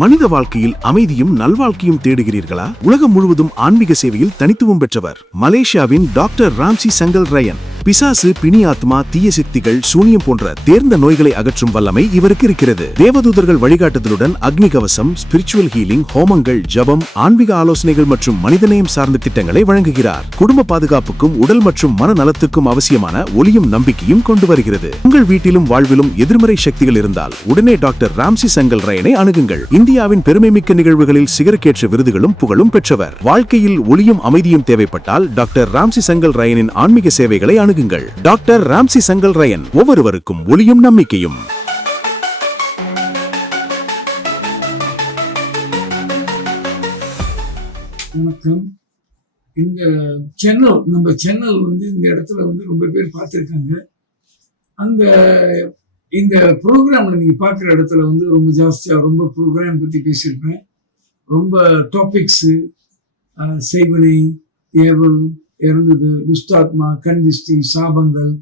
மனித வாழ்க்கையில் அமைதியும் நல்வாழ்க்கையும் தேடுகிறீர்களா? உலகம் முழுவதும் ஆன்மீக சேவையில் தனித்துவம் பெற்றவர் மலேசியாவின் டாக்டர் ராம்சி சங்கல் ரயன். பிசாசு, பிணி ஆத்மா, தீய சக்திகள், சூனியம் போன்ற தேர்ந்த நோய்களை அகற்றும் வல்லமை இவருக்கு இருக்கிறது. தேவதூதர்கள் வழிகாட்டுதலுடன் அக்னி கவசம், ஸ்பிரிச்சுவல் ஹீலிங், ஹோமங்கள், ஜபம், ஆன்மீக ஆலோசனைகள் மற்றும் மனிதநேயம் சார்ந்த திட்டங்களை வழங்குகிறார். குடும்ப பாதுகாப்புக்கும் உடல் மற்றும் மன நலத்துக்கும் அவசியமான ஒளியும் நம்பிக்கையும் கொண்டு வருகிறது. உங்கள் வீட்டிலும் வாழ்விலும் எதிர்மறை சக்திகள் இருந்தால் உடனே டாக்டர் ராம்சி சங்கல் ரயனை அணுகுங்கள். இந்தியாவின் பெருமைமிக்க நிகழ்வுகளில் சிகரக்கேற்ற விருதுகளும் புகழும் பெற்றவர். வாழ்க்கையில் ஒளியும் அமைதியும் தேவைப்பட்டால் டாக்டர் ராம்சி சங்கல் ரயனின் ஆன்மீக சேவைகளை அணுகுங்கள். டாக்டர் ராம்சி சங்கல் ரயன், ஒவ்வொருவருக்கும் ஒளியும் நம்பிக்கையும். வணக்கம். இந்த சேனல், நம்ம சேனல் இந்த இடத்துல ரொம்ப பேர் பார்த்துருக்காங்க. அந்த இந்த ப்ரோக்ராம்ல நீங்க பார்க்குற இடத்துல ரொம்ப ஜாஸ்தியா ரொம்ப ப்ரோக்ராம் பத்தி பேசியிருப்பேன். ரொம்ப டாபிக்ஸு, செய்வனை, ஏவல், இறந்தது, துஷ்டாத்மா, கண் திஷ்டி, சாபங்கள்,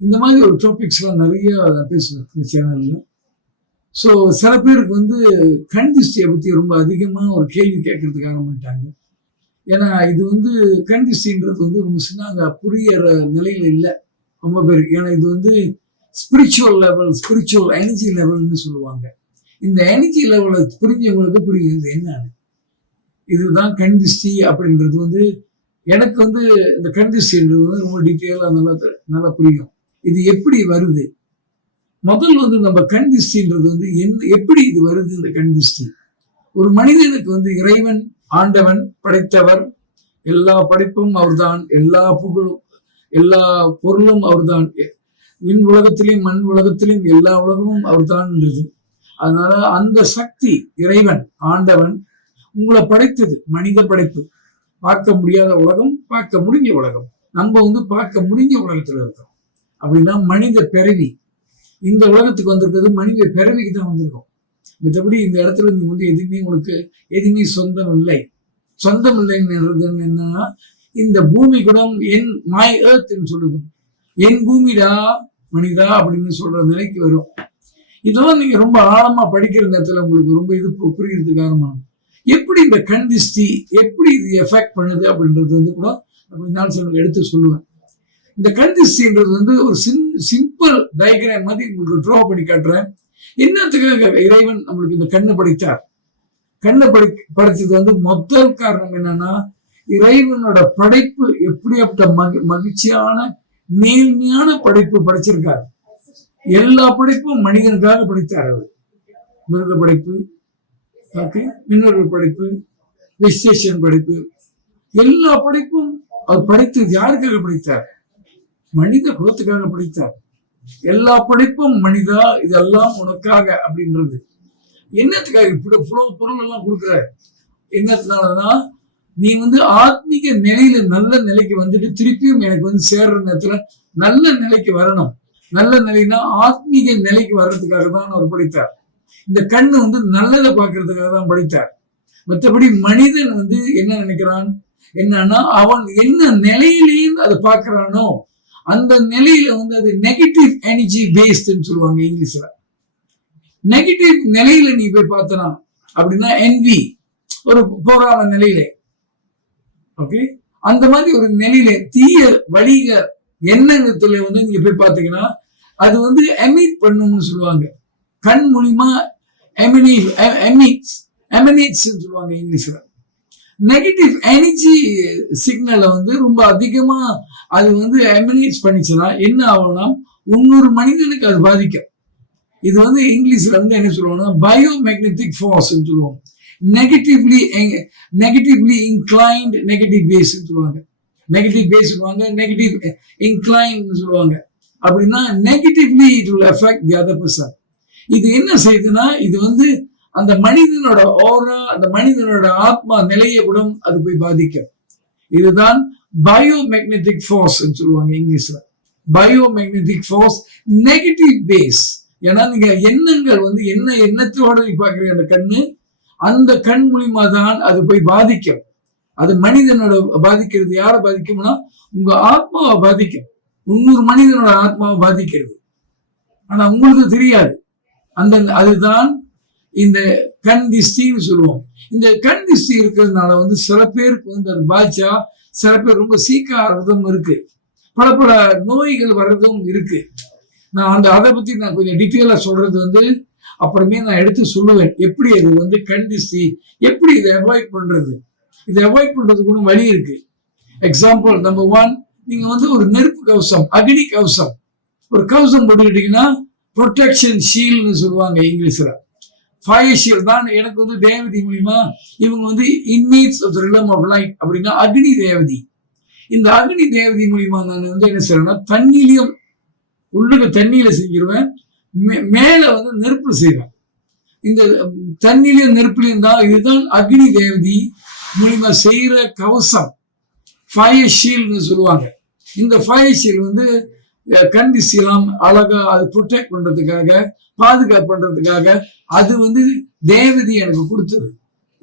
இந்த மாதிரி ஒரு டாபிக்ஸ்லாம் நிறைய பேசுவேன் இந்த சேனல்ல. ஸோ சில பேருக்கு கண் திஷ்டியை பற்றி ரொம்ப அதிகமாக ஒரு கேள்வி கேட்கறதுக்கு ஆரம்பிட்டாங்க. ஏன்னா இது கண் திஷ்டின்றது ரொம்ப சின்ன புரியற நிலையில இல்லை ரொம்ப பேருக்கு. ஏன்னா இது ஸ்பிரிச்சுவல் லெவல், ஸ்பிரிச்சுவல் எனர்ஜி லெவல்னு சொல்லுவாங்க. இந்த எனர்ஜி லெவலை புரிஞ்சவங்களுக்கு புரியுது என்னன்னு. இதுதான் கண் திஷ்டி அப்படின்றது எனக்கு இந்த கண் திஷ்டின்றது ரொம்ப டீட்டெயிலாக நல்லா புரியும். இது எப்படி வருது, முதல் நம்ம கண் திஷ்டின்றது எப்படி இது வருது. இந்த கண் திஷ்டி ஒரு மனிதனுக்கு இறைவன், ஆண்டவன் படைத்தவர், எல்லா படைப்பும் அவர்தான், எல்லா புகழும், எல்லா பொருளும் அவர்தான், விண் உலகத்திலும் மண் உலகத்திலும் எல்லா உலகமும் அவர்தான்ன்றது. அதனால அந்த சக்தி இறைவன், ஆண்டவன் உங்களை படைத்தது. மனித படைப்பு, பார்க்க முடியாத உலகம், பார்க்க முடிஞ்ச உலகம். நம்ம பார்க்க முடிஞ்ச உலகத்துல இருக்கோம். அப்படின்னா மனித பிறவி இந்த உலகத்துக்கு வந்திருக்கிறது மனித பிறவிக்கு தான் வந்திருக்கோம். மற்றபடி இந்த இடத்துல நீ எதுவுமே உங்களுக்கு எதுவுமே சொந்தம் இல்லை. சொந்தம் இல்லைன்னு என்னன்னா, இந்த பூமி குணம் என் மை எர்த்ன்னு சொல்லுது. என் பூமிடா மனிதா அப்படின்னு சொல்ற நிலைக்கு வரும். இதெல்லாம் நீங்க ரொம்ப ஆழமா படிக்கிற நேரத்துல உங்களுக்கு ரொம்ப இது புரியறதுக்கு காரணம். எப்படி இந்த கண் திஷ்டி எப்படி இது எஃபெக்ட் பண்ணுது அப்படின்றது கூட நான் எடுத்து சொல்லுவேன். இந்த கண் திஷ்டின்றது ஒரு சிம்பிள் டயக்ராம் மாதிரி உங்களுக்கு ட்ரா பண்ணி காட்டுறேன். என்னத்துக்காக இறைவன் நம்மளுக்கு இந்த கண்ணை படைத்தார்? கண்ணை படைத்தது முதல் காரணம் என்னன்னா, இறைவனோட படைப்பு எப்படியாப்பட்ட மகிழ்ச்சியான நேர்மையான படைப்பு படைச்சிருக்காரு. எல்லா படைப்பும் மனிதனுக்காக படைத்தார். அவர் மிருக படைப்பு, மின்னொரு படைப்பு, வெஜிடேஷன் படைப்பு, எல்லா படைப்பும் அவர் படைத்தது யாருக்காக படைத்தார்? மனித குலத்துக்காக படைத்தார். எல்லா படைப்பும் மனிதா இதெல்லாம் உனக்காக அப்படின்றது. என்னத்துக்காக இப்படி பொருள் எல்லாம் கொடுக்குற? என்னத்தினாலதான் நீ ஆத்மீக நிலையில நல்ல நிலைக்கு திருப்பியும் எனக்கு சேர்ற நேரத்துல நல்ல நிலைக்கு வரணும். நல்ல நிலைன்னா ஆத்மீக நிலைக்கு வர்றதுக்காக தான் அவர் படைத்தார். இந்த கண்ணு நல்லதை பார்க்கறதுக்காக தான் படைத்தார். மற்றபடி மனிதன் என்ன நினைக்கிறான் என்னன்னா, அவன் என்ன நிலையிலேயும் அதை பார்க்கிறானோ அந்த நிலையில அது நெகட்டிவ் எனர்ஜி பேஸ்ட்னு சொல்லுவாங்க இங்கிலீஷ்ல. நெகட்டிவ் நிலையில நீ போய் பார்த்தனா அப்படின்னா என்வி, ஒரு போராட நிலையில, ஓகே, அந்த மாதிரி ஒரு நிலையில தீய வழிக எண்ணங்கத்துல நீங்க போய் பார்த்தீங்கன்னா அது எமிட் பண்ணும்னு சொல்லுவாங்க. கண் மூலியமா எமினேட்ஸ் சொல்லுவாங்க இங்கிலீஷ்ல. நெகட்டிவ் எனர்ஜி சிக்னலை ரொம்ப அதிகமா அது எமினேட்ஸ் பண்ணிச்சுன்னா என்ன ஆகும்னா, 300 மனிதனுக்கு அது பாதிக்கும். இது இங்கிலீஷ்ல என்ன சொல்லுவாங்கன்னா பயோ மேக்னெட்டிக் ஃபோர்ஸ் சொல்லுவாங்க. நெகட்டிவ்லி இன்க்ளைன்ட் நெகட்டிவ் பேஸ் சொல்லுவாங்க. நெகட்டிவ் பேஸ் சொல்லுவாங்க, நெகட்டிவ் இன்க்ளைன்ட் சொல்லுவாங்க. அப்படின்னா negatively it will affect the other person. இது என்ன செய்யுதுன்னா, இது அந்த மனிதனோட ஓரா, அந்த மனிதனோட ஆத்மா நிலையை கூட அது போய் பாதிக்கும். இதுதான் பயோ மேக்னெட்டிக் ஃபோர்ஸ் சொல்லுவாங்க இங்கிலீஷ்ல. Bio magnetic force, negative base. ஏன்னா நீங்க எண்ணங்கள் என்ன எண்ணத்தோட பாக்குறீங்க அந்த கண்ணு, அந்த கண் மூலியமா தான் அது போய் பாதிக்கும். அது மனிதனோட பாதிக்கிறது. யாரை பாதிக்கும்னா உங்க ஆத்மாவை பாதிக்கும். 300 மனிதனோட ஆத்மாவை பாதிக்கிறது. ஆனா உங்களுக்கு தெரியாது. அதுதான் இந்த கண் திஷ்டின்னு சொல்லுவோம். இந்த கண் திஷ்டி இருக்கிறதுனால வந்து சில பேருக்கு வந்து அது பாதிச்சா சில பேர் ரொம்ப சீக்கிரம் இருக்கு, பல நோய்கள் வர்றதும் இருக்கு. நான் அதை பத்தி நான் கொஞ்சம் டீட்டெயிலா சொல்றது வந்து அப்புறமே நான் எடுத்து சொல்லுவேன். எப்படி அது வந்து கண் திஷ்டி, எப்படி இதை அவாய்ட் பண்றது, இதை அவாய்ட் பண்றதுக்கு வழி இருக்கு. எக்ஸாம்பிள் நம்பர் 1, நீங்க வந்து ஒரு நெருப்பு கவசம், அக்னி கவசம், ஒரு கவசம் போட்டுக்கிட்டீங்கன்னா ப்ரொடெக்ஷன் ஷீல்ட்னு சொல்லுவாங்க இங்கிலீஷ்ல. ஃபயர் ஷீல்ட் தான். எனக்கு வந்து தேவதி மூலியமா இவங்க வந்து இன்மீட்ஸ் ஆஃப் தி ரிலம் ஆஃப் லைட் அப்படின்னா அக்னி தேவதி. இந்த அக்னி தேவதி மூலியமா நான் வந்து என்ன செய்யறேன்னா தண்ணியிலையும் உள்ளுக்கு தண்ணியில செஞ்சிருவேன், மேல வந்து நெருப்பு செய்வேன். இந்த தண்ணியிலையும் நெருப்புலையும் தான், இதுதான் அக்னி தேவதி மூலியமா செய்யற கவசம், ஃபயர் ஷீல்ட்னு சொல்லுவாங்க. இந்த ஃபயர் ஷீல்ட் வந்து கண் திஷ்டிலாம் அழகா அது ப்ரொடெக்ட் பண்றதுக்காக, பாதுகாப்பு பண்றதுக்காக அது வந்து தேவதி எனக்கு கொடுத்தது.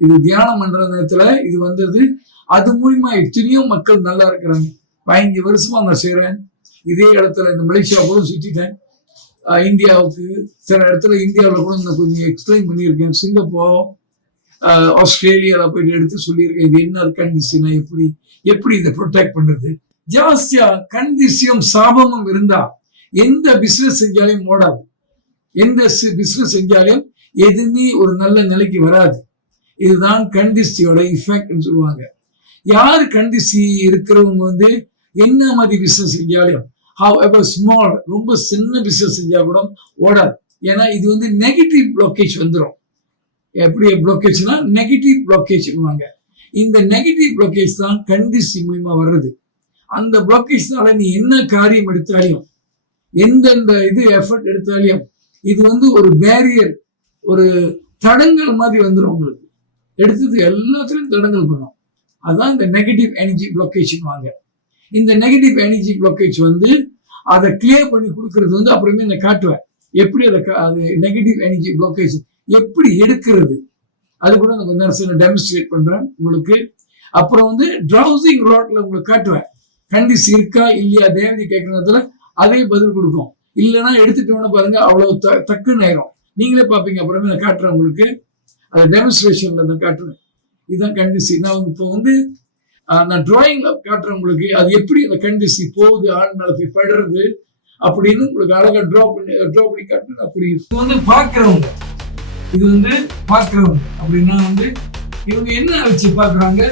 இது தியானம் பண்ற நேரத்துல இது வந்தது. அது மூலியமா எத்தனையோ மக்கள் நல்லா இருக்கிறாங்க. 15 வருஷமா நான் செய்யறேன். இதே இடத்துல இந்த மலேசியா கூட சுத்திட்டேன், இந்தியாவுக்கு சில இடத்துல இந்தியாவில் கூட நான் கொஞ்சம் எக்ஸ்பிளைன் பண்ணியிருக்கேன். சிங்கப்பூர், ஆஸ்திரேலியால போயிட்டு எடுத்து சொல்லியிருக்கேன். இது என்ன கண் திஷ்டினா எப்படி இதை ப்ரொடெக்ட் பண்றது. ஜாஸ்தியா கண் திஷ்டியும் சாபமும் இருந்தா எந்த பிசினஸ் செஞ்சாலும் ஓடாது, எந்த பிசினஸ் செஞ்சாலும் எதுவுமே ஒரு நல்ல நிலைக்கு வராது. இதுதான் கண் திஷ்டியோட இஃபெக்ட்னு சொல்லுவாங்க. யாரு கண் திஷ்டி இருக்கிறவங்க வந்து என்ன மாதிரி பிசினஸ் செஞ்சாலும், however small, ரொம்ப சின்ன பிசினஸ் செஞ்சா கூட ஓடாது. ஏன்னா இது வந்து நெகட்டிவ் பிளாக்கேஜ் வந்துடும். எப்படி பிளாக்கேஜ்னா நெகட்டிவ் பிளாக்கேஜ்னுவாங்க. இந்த நெகட்டிவ் பிளாக்கேஜ் தான் கண் திஷ்டி மூலியமா வர்றது. அந்த பிளாக்கேஜ்னால நீ என்ன காரியம் எடுத்தாலும், எந்தெந்த இது எஃபர்ட் எடுத்தாலும், இது வந்து ஒரு பேரியர், ஒரு தடங்கள் மாதிரி வந்துடும். உங்களுக்கு எடுத்தது எல்லாத்துலயும் தடங்கள் பண்ணும். அதான் இந்த நெகட்டிவ் எனர்ஜி பிளாக்கேஜ்னுவாங்க. இந்த நெகட்டிவ் எனர்ஜி பிளாக்கேஜ் வந்து அதை கிளியர் பண்ணி கொடுக்கறது வந்து அப்புறமே நான் காட்டுவேன். எப்படி அது நெகட்டிவ் எனர்ஜி பிளாக்கேஜ் எப்படி எடுக்கிறது, அது கூட நான் கொஞ்ச நேரம் டெமான்ஸ்ட்ரேட் பண்றேன் உங்களுக்கு. அப்புறம் வந்து ட்ரௌசிங் ரோட்ல உங்களுக்கு காட்டுவேன். கண் திஷ்டி இருக்கா இல்லையா தேவதி கேட்கறதுல அதே பதில் கொடுக்கும். இல்லைன்னா எடுத்துட்டோன்னு பாருங்க, அவ்வளவு தக்கு நேரம் நீங்களே பார்ப்பீங்க. அப்புறமே நான் காட்டுறேன் உங்களுக்கு, அதை டெமான்ஸ்ட்ரேஷன்ல நான் காட்டுவேன். இதுதான் கண் திஷ்டி. நான் இப்போ வந்து நான் டிராயிங்ல காட்டுறேன் உங்களுக்கு, அது எப்படி அந்த கண் திஷ்டி போகுது, ஆள் மேல போய் படுறது அப்படின்னு உங்களுக்கு அழகா ட்ரா பண்ணி காட்டு நான் புரியுது. இது வந்து பாக்குறவங்க, இது வந்து பாக்குறவங்க அப்படின்னா வந்து இவங்க என்ன வச்சு பாக்குறாங்க,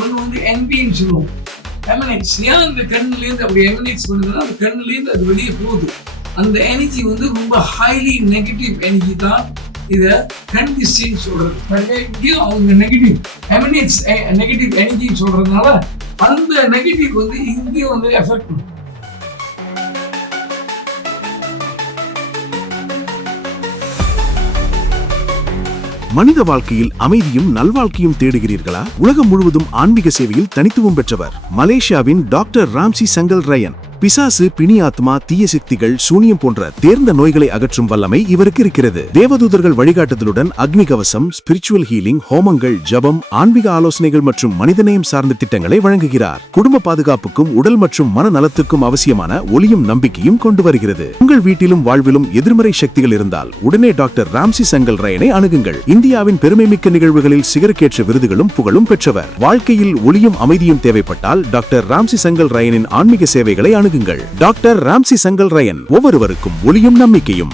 ஒன்று வந்து என்பின்னு சொல்லுவோம், எமனேட்ஸ். ஏன் அந்த கண்ணுலேருந்து அப்படி எமனேட்ஸ் பண்ணுதுன்னா அந்த கண்ணுலேருந்து அது வெளியே போகுது. அந்த எனர்ஜி வந்து ரொம்ப ஹைலி நெகட்டிவ் எனர்ஜி தான் இதை கண் திஷ்டின்னு சொல்றது. இங்கேயும் அவங்க நெகட்டிவ் எமனேட்ஸ், நெகட்டிவ் எனர்ஜின்னு சொல்றதுனால அந்த நெகட்டிவ் வந்து இங்கேயும் வந்து எஃபெக்ட் பண்ணும். மனித வாழ்க்கையில் அமைதியும் நல்வாழ்க்கையும் தேடுகிறீர்களா? உலகம் முழுவதும் ஆன்மீக சேவையில் தனித்துவம் பெற்றவர் மலேசியாவின் டாக்டர் ராம்சி சங்கல் ரயன். பிசாசு, பிணி ஆத்மா, தீய சக்திகள், சூனியம் போன்ற தேர்ந்த நோய்களை அகற்றும் வல்லமை இவருக்கு இருக்கிறது. தேவதூதர்கள் வழிகாட்டுதலுடன் அக்னி கவசம், ஸ்பிரிச்சுவல் ஹீலிங், ஹோமங்கள், ஜபம், ஆன்மீக ஆலோசனைகள் மற்றும் மனிதநேயம் சார்ந்த திட்டங்களை வழங்குகிறார். குடும்ப பாதுகாப்புக்கும் உடல் மற்றும் மன நலத்துக்கும் அவசியமான ஒளியும் நம்பிக்கையும் கொண்டு வருகிறது. உங்கள் வீட்டிலும் வாழ்விலும் எதிர்மறை சக்திகள் இருந்தால் உடனே டாக்டர் ராம்சி சங்கல் ரயனை அணுகுங்கள். இந்தியாவின் பெருமைமிக்க நிகழ்வுகளில் சிகரக்கேற்ற விருதுகளும் புகழும் பெற்றவர். வாழ்க்கையில் ஒளியும் அமைதியும் தேவைப்பட்டால் டாக்டர் ராம்சி சங்கல் ரயனின் ஆன்மீக சேவைகளை அணுகுங்கள். டாக்டர் ராம்சி சங்கல் ரயன், ஒவ்வொருவருக்கும் ஒளியும் நம்பிக்கையும்.